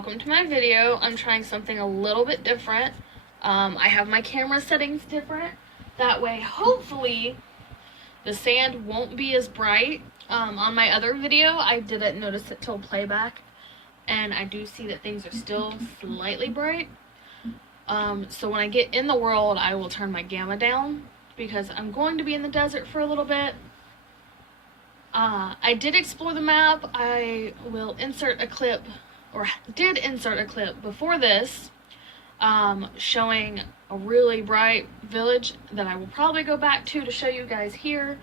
welcome to my video. I'm trying something a little bit different. I have my camera settings different. That way, hopefully, the sand won't be as bright. On my other video, I didn't notice it till playback, and I do see that things are still slightly bright. So when I get in the world, I will turn my gamma down because I'm going to be in the desert for a little bit. I did explore the map. I will insert a clip, or did insert a clip before this, showing a really bright village that I will probably go back to show you guys here.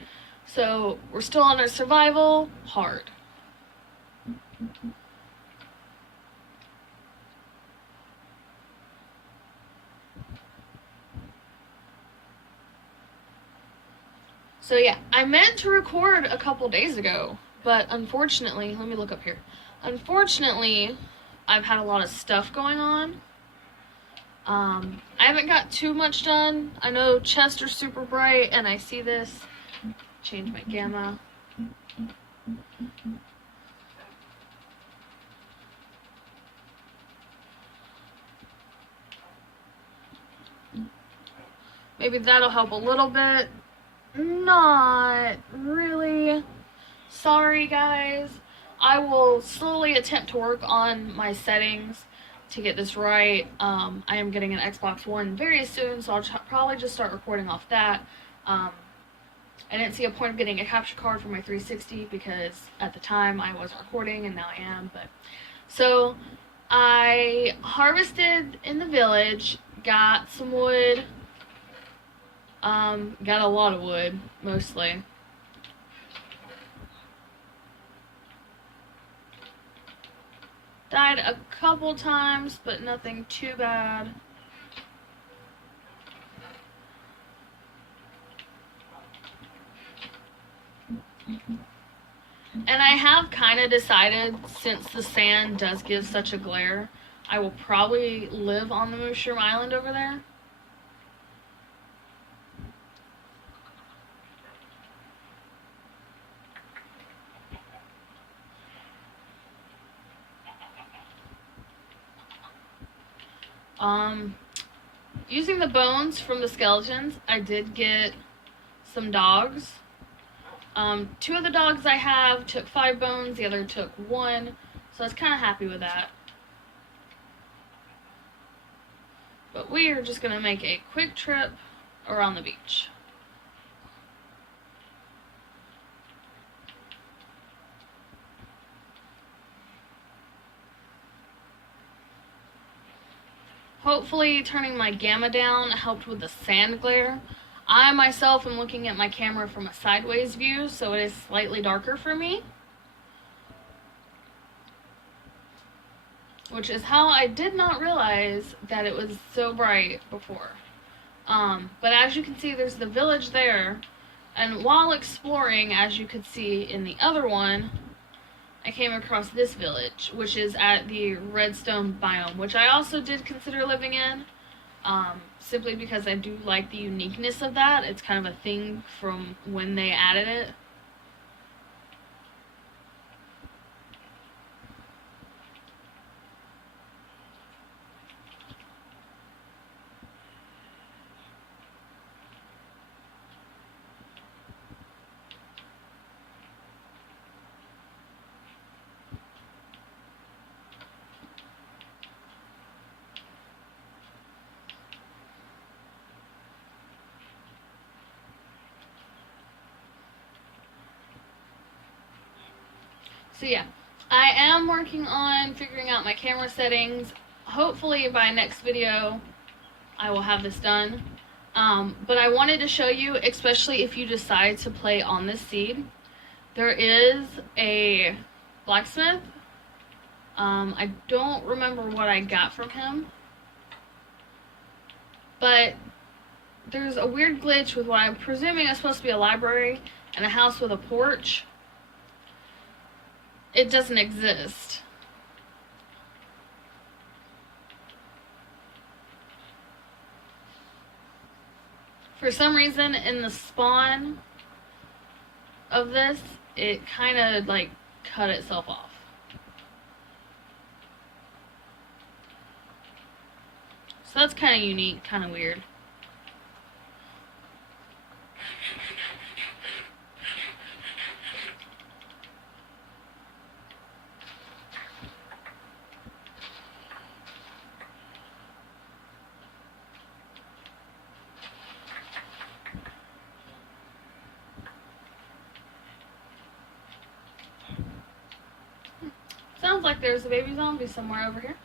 So we're still on our survival hard. So yeah, I meant to record a couple days ago, but unfortunately, let me look up here. Unfortunately, I've had a lot of stuff going on. I haven't got too much done. I know chests are super bright, and I see this. Change my gamma. Maybe that'll help a little bit. Not really. Sorry, guys. I will slowly attempt to work on my settings to get this right. I am getting an Xbox One very soon, so I'll probably just start recording off that. I didn't see a point of getting a capture card for my 360 because at the time I wasn't recording, and now I am. But so I harvested in the village, got some wood. Got a lot of wood, mostly. Died a couple times, but nothing too bad. And I have kind of decided, since the sand does give such a glare, I will probably live on the Mushroom Island over there. Using the bones from the skeletons, I did get some dogs. Two of the dogs I have took 5 bones, the other took 1, so I was kind of happy with that. But we are just going to make a quick trip around the beach. Hopefully turning my gamma down helped with the sand glare. I myself am looking at my camera from a sideways view, so it is slightly darker for me. Which is how I did not realize that it was so bright before. But as you can see, there's the village there. And while exploring, as you could see in the other one, I came across this village, which is at the redstone biome, which I also did consider living in, simply because I do like the uniqueness of that. It's kind of a thing from when they added it. So yeah, I am working on figuring out my camera settings. Hopefully by next video I will have this done. But I wanted to show you, especially if you decide to play on this seed, there is a blacksmith. I don't remember what I got from him, but there's a weird glitch with what I'm presuming is supposed to be a library and a house with a porch. It doesn't exist. For some reason, in the spawn of this, it kind of like cut itself off. So that's kind of unique, kind of weird. Sounds like there's a baby zombie somewhere over here.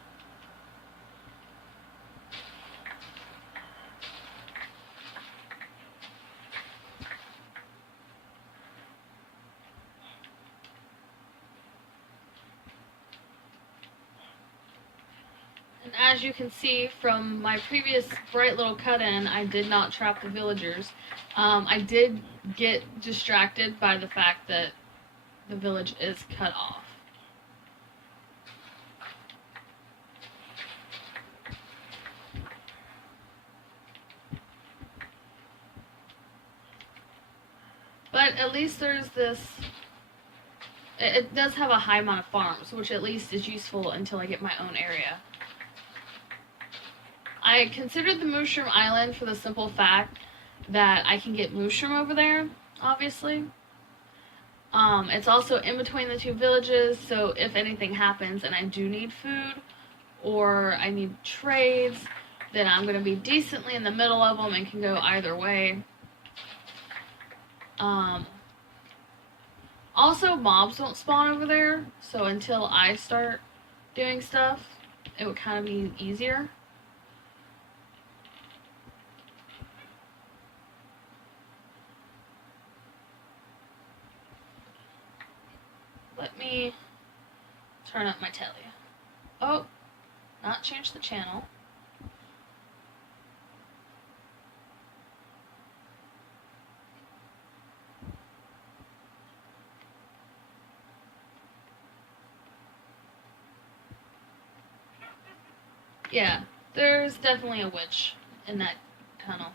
And as you can see from my previous bright little cut-in, I did not trap the villagers. I did get distracted by the fact that the village is cut off. But at least there's this... It does have a high amount of farms, which at least is useful until I get my own area. I considered the Mushroom Island for the simple fact that I can get mushroom over there, obviously. It's also in between the two villages, so if anything happens and I do need food or I need trades, then I'm going to be decently in the middle of them and can go either way. Also, mobs won't spawn over there, so until I start doing stuff, it would kind of be easier. Let me turn up my telly. Oh, not change the channel. Yeah, there's definitely a witch in that tunnel.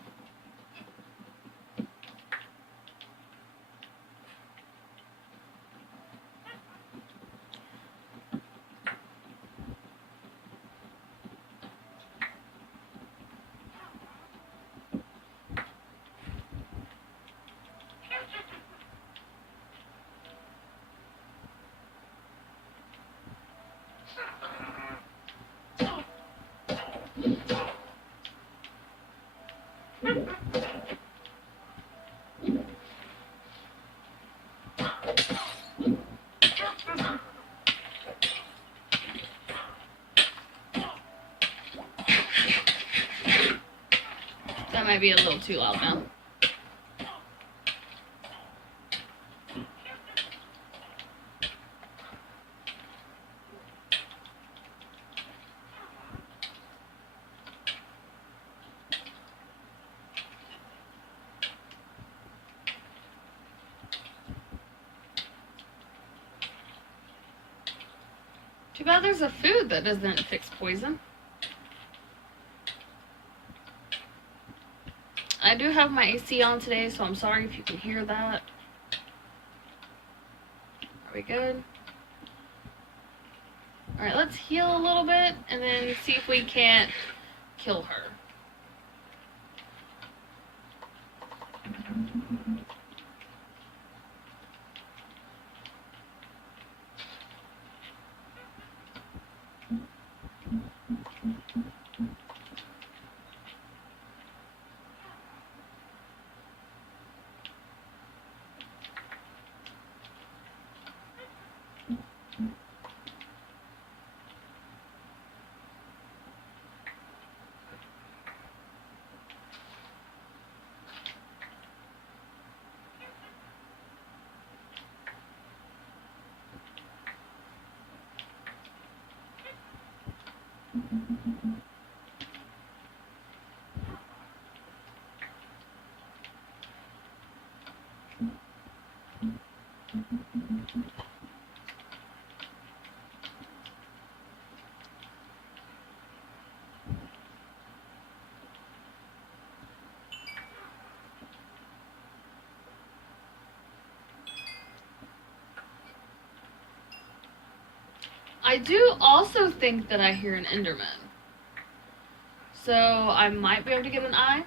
That might be a little too loud now. Too bad there's a food that doesn't fix poison. I do have my AC on today, so I'm sorry if you can hear that. Are we good? Alright, let's heal a little bit and then see if we can't kill her. I do also think that I hear an Enderman. So I might be able to get an eye.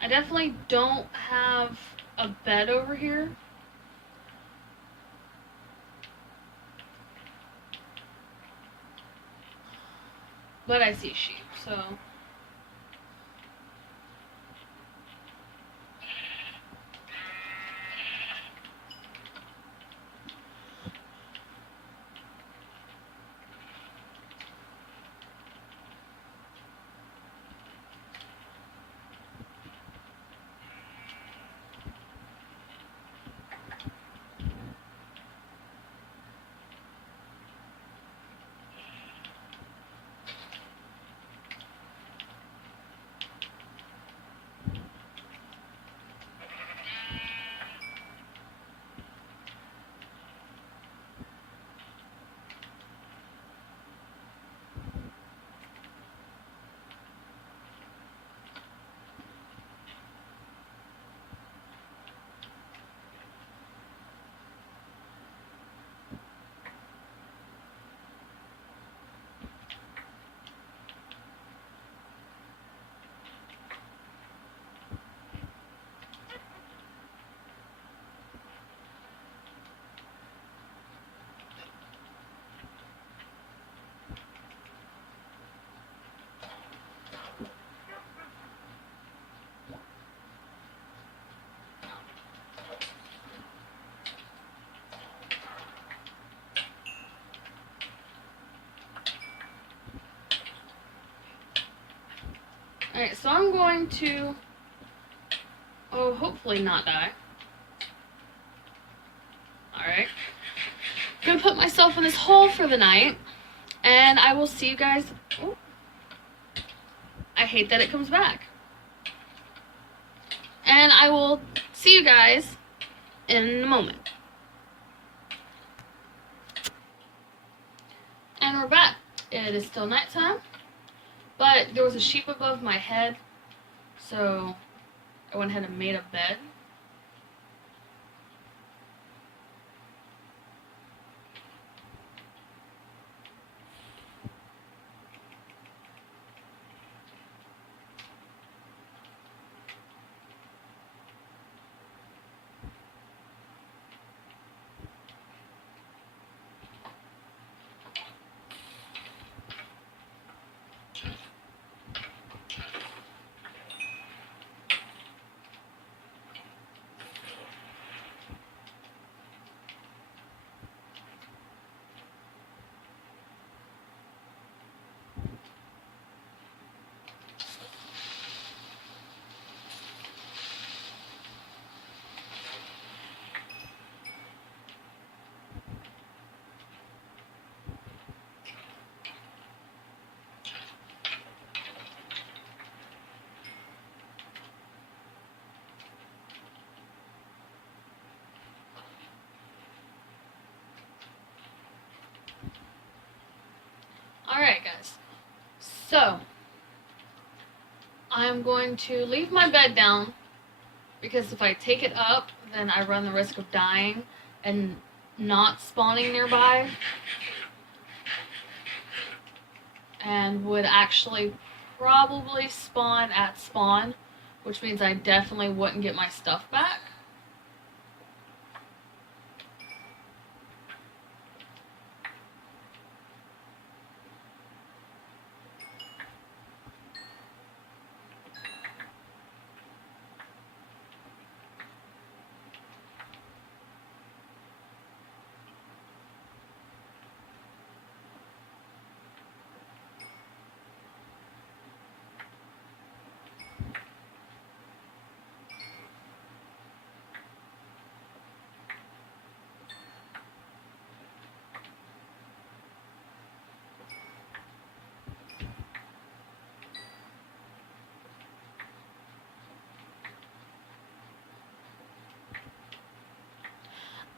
I definitely don't have a bed over here. But I see sheep, so... Alright, so I'm going to, hopefully not die. Alright. I'm gonna put myself in this hole for the night, and I will see you guys. Oh, I hate that it comes back. And I will see you guys in a moment. And we're back. It is still nighttime, but there was a sheep above my head, so I went ahead and made a bed. Alright guys, so I'm going to leave my bed down because if I take it up, then I run the risk of dying and not spawning nearby, and would actually probably spawn at spawn, which means I definitely wouldn't get my stuff back.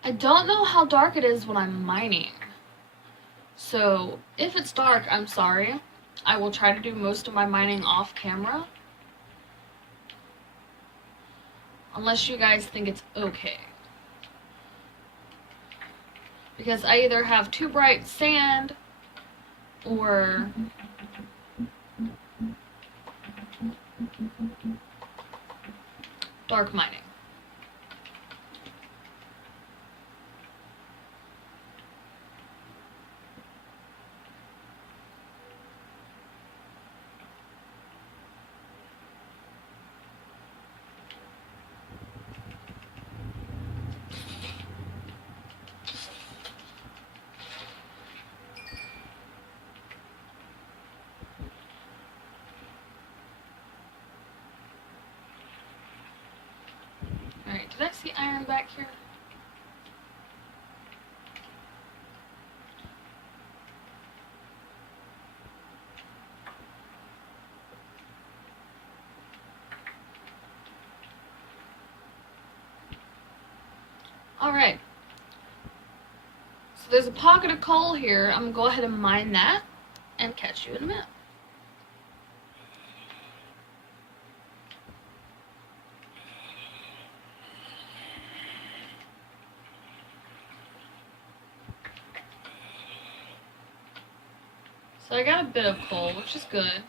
I don't know how dark it is when I'm mining. So if it's dark, I'm sorry. I will try to do most of my mining off camera. Unless you guys think it's okay. Because I either have too bright sand or dark mining. Alright, did I see iron back here? Alright. So there's a pocket of coal here. I'm going to go ahead and mine that and catch you in a minute. So I got a bit of coal, which is good.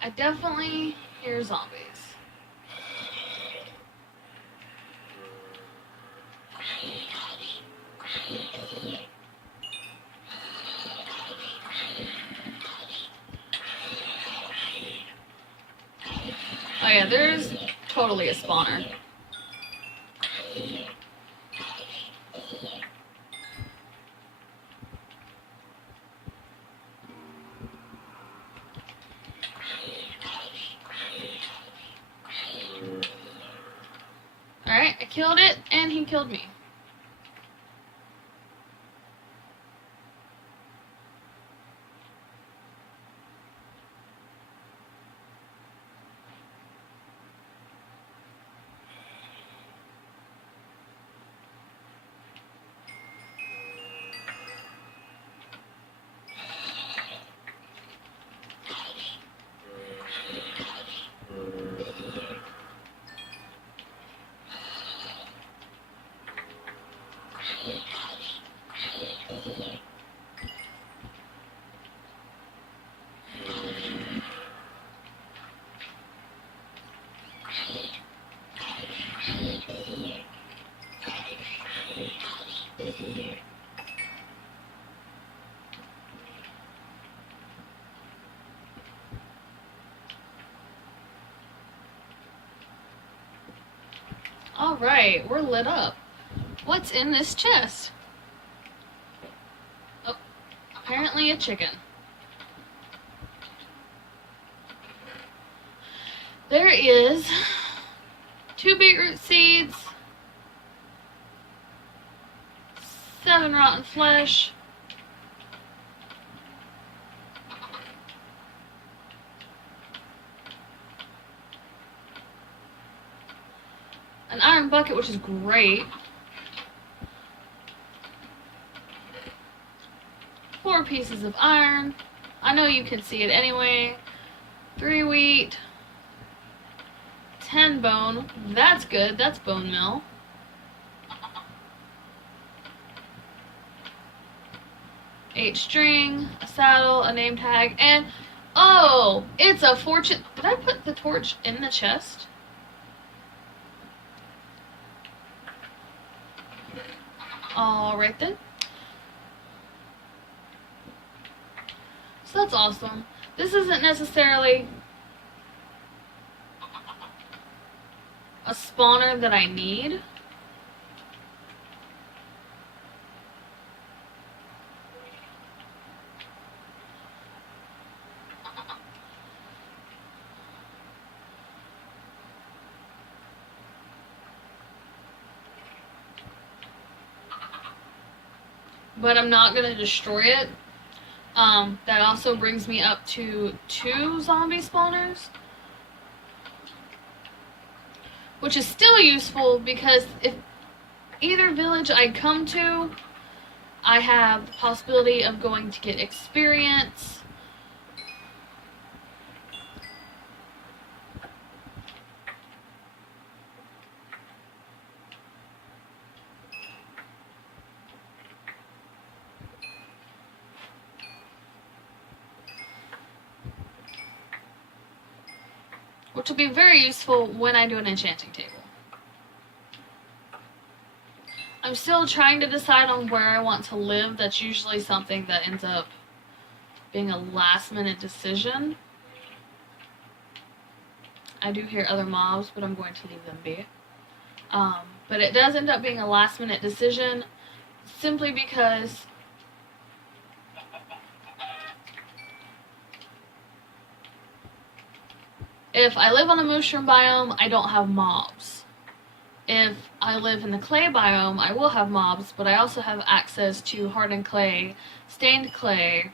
I definitely hear zombies. Oh yeah, there's totally a spawner. Alright, I killed it, and he killed me. Alright, we're lit up. What's in this chest? Oh, apparently a chicken. There is 2 beetroot seeds, 7 rotten flesh, an iron bucket, which is great, 4 pieces of iron, I know you can see it anyway, 3 wheat, 10 bone, that's good, that's bone meal, 8 string, a saddle, a name tag, and oh, it's a fortune. Did I put the torch in the chest? Alright then. So that's awesome. This isn't necessarily a spawner that I need. But I'm not going to destroy it. That also brings me up to 2 zombie spawners. which is still useful because if either village I come to, I have the possibility of going to get experience. Which will be very useful when I do an enchanting table. I'm still trying to decide on where I want to live. That's usually something that ends up being a last minute decision. I do hear other mobs, but I'm going to leave them be. But it does end up being a last minute decision simply because if I live on a mushroom biome, I don't have mobs. If I live in the clay biome, I will have mobs, but I also have access to hardened clay, stained clay,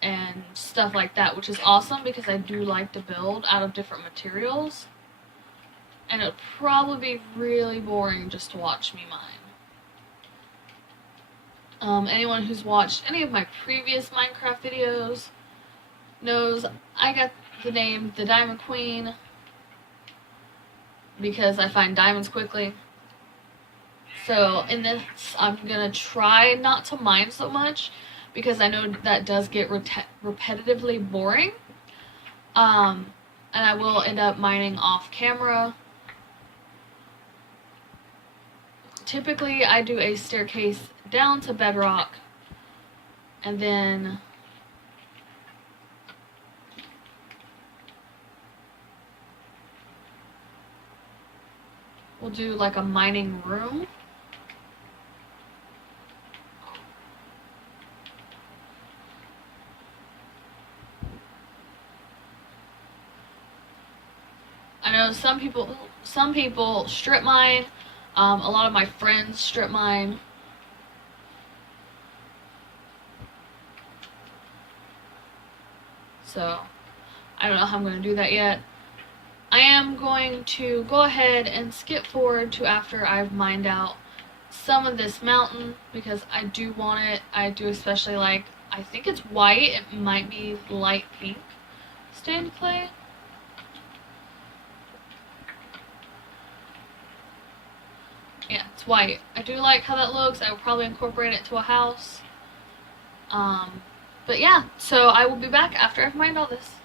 and stuff like that, which is awesome because I do like to build out of different materials. And it would probably be really boring just to watch me mine. Anyone who's watched any of my previous Minecraft videos knows I got the name the Diamond Queen because I find diamonds quickly. So in this, I'm gonna try not to mine so much because I know that does get repetitively boring. And I will end up mining off camera. Typically, I do a staircase down to bedrock, and then we'll do like a mining room. I know some people strip mine. A lot of my friends strip mine. So I don't know how I'm going to do that yet. I am going to go ahead and skip forward to after I've mined out some of this mountain because I do want it. I do especially like, I think it's white, it might be light pink stained clay. Yeah, it's white. I do like how that looks. I will probably incorporate it to a house. But yeah, so I will be back after I've mined all this.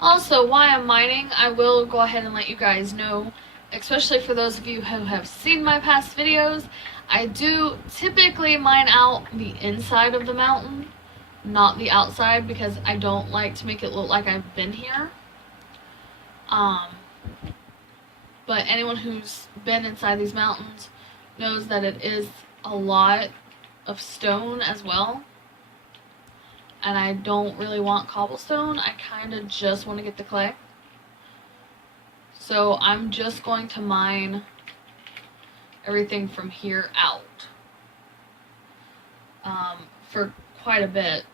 Also, while I'm mining, I will go ahead and let you guys know, especially for those of you who have seen my past videos, I do typically mine out the inside of the mountain, not the outside, because I don't like to make it look like I've been here. But anyone who's been inside these mountains knows that it is a lot of stone as well. And I don't really want cobblestone. I kind of just want to get the clay. So I'm just going to mine everything from here out for quite a bit.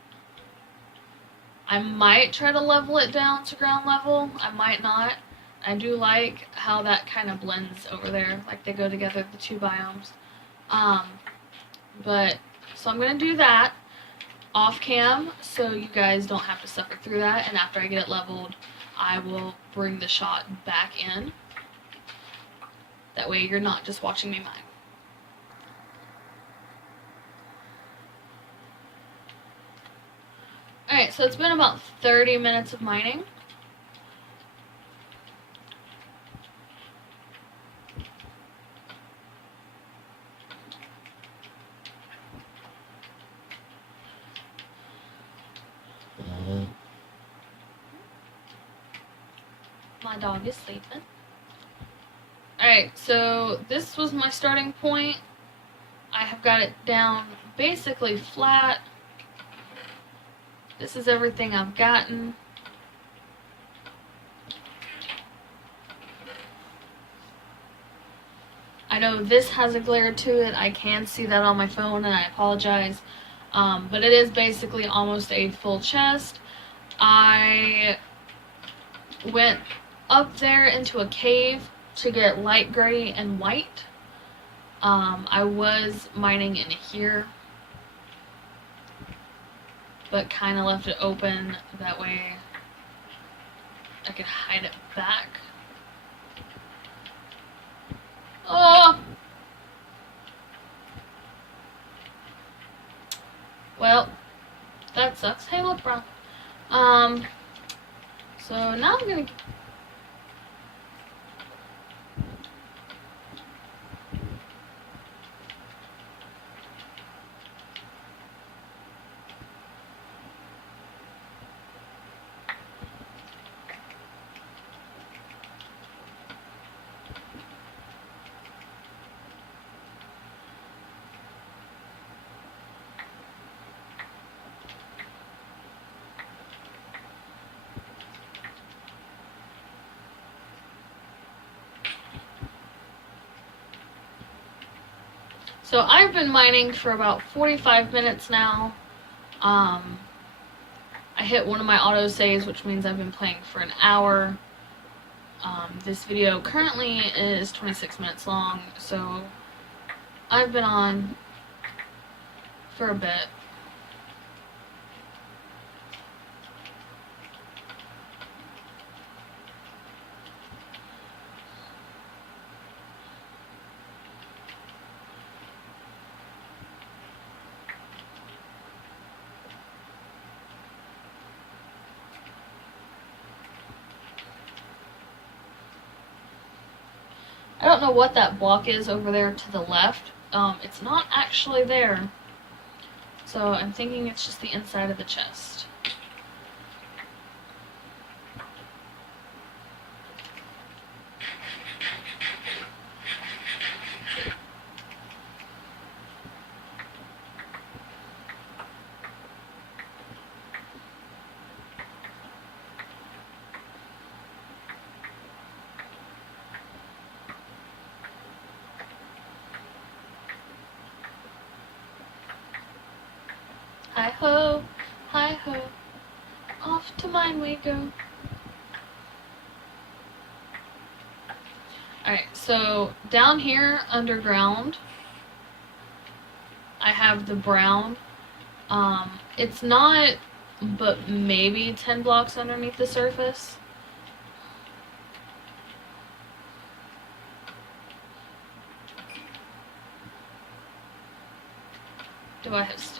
I might try to level it down to ground level. I might not. I do like how that kind of blends over there, like they go together, the two biomes. So I'm going to do that off cam so you guys don't have to suffer through that, and after I get it leveled, I will bring the shot back in. That way you're not just watching me mine. Alright, so it's been about 30 minutes of mining. My dog is sleeping. Alright, so this was my starting point. I have got it down basically flat. This is everything I've gotten. I know this has a glare to it. I can see that on my phone and I apologize. But it is basically almost a full chest. I went up there into a cave to get light gray and white. I was mining in here, but kind of left it open, that way I could hide it back. Oh! Well, that sucks. Hey, look, bro. So now I'm gonna... So I've been mining for about 45 minutes now. I hit one of my autosaves, which means I've been playing for an hour. This video currently is 26 minutes long, so I've been on for a bit. I don't know what that block is over there to the left. It's not actually there. So I'm thinking it's just the inside of the chest. Hi-ho, hi-ho, off to mine we go. Alright, so down here underground, I have the brown. It's not, but maybe 10 blocks underneath the surface. Do I have sticks?